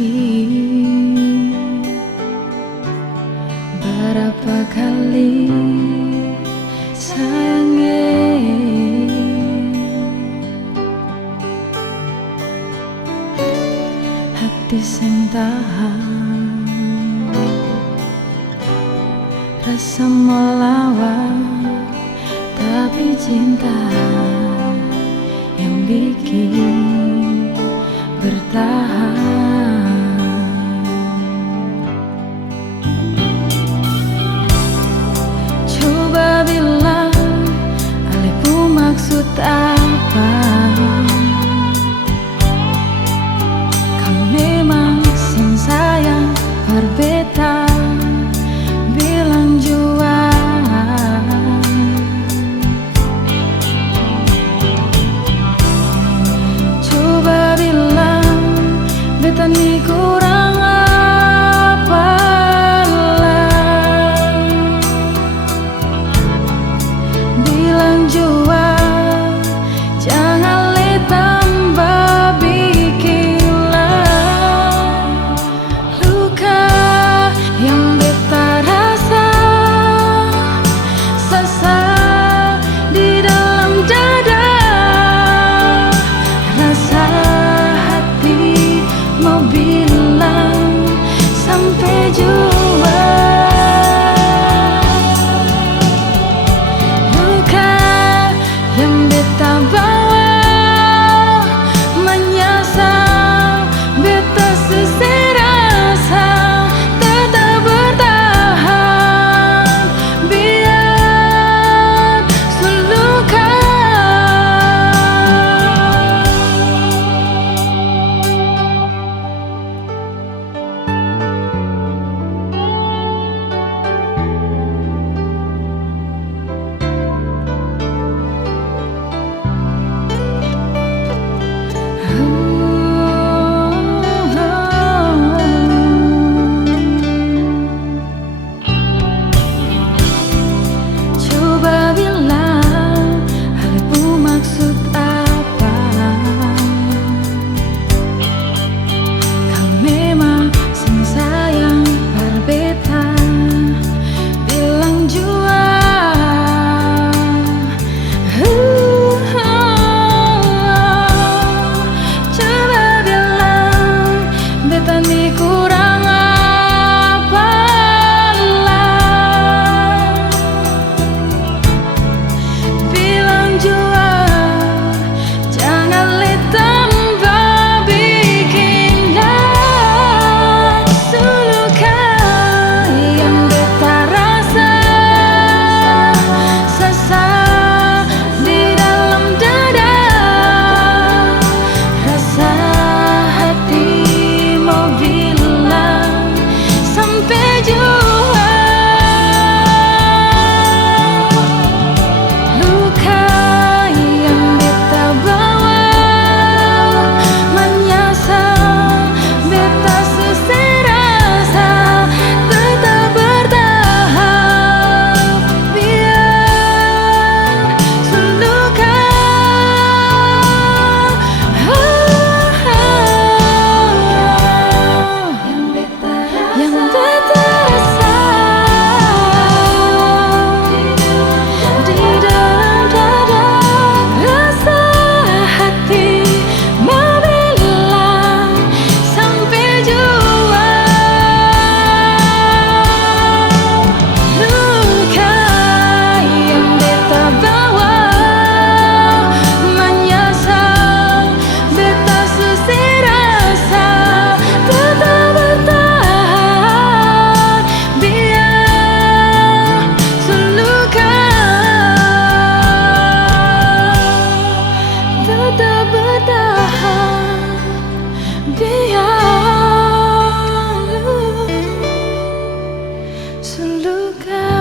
lagi. Berapa kali sayangnya hati sing tahan rasa melawan, tapi cinta yang bikin bertahan. Coba bilang alihku maksud apa? Kau memang sing sayang berbeda, bilang jua. Coba bilang beta ni kurang apa lah, bilang jua. Jangan le tambah bikinlah luka yang beta rasa sesak di dalam dada. Rasa hati mau bilang sampai jua. Luka yang beta bawa menyasar beta seserasa, tetap bertahan biar seluka. Coba bilang hatimu maksud apa? Kau memang sing sayang berbeda, bilang jua. Coba bilang beta ni kurang apa lah, bilang jua. Jangan le tambah bikin luka yang beta rasa sesak di dalam dada. Rasa hati mau bilang sampai jua. Luka yang beta bawa menyasar beta seserasa, tetap bertahan biar seluka. Yang beta rasa di dalam dada. Rasa hati mau bilang sampai jua. Luka yang beta bawa menyasar beta seserasa, tetap bertahan biar seluka. Tetap bertahan biar seluka.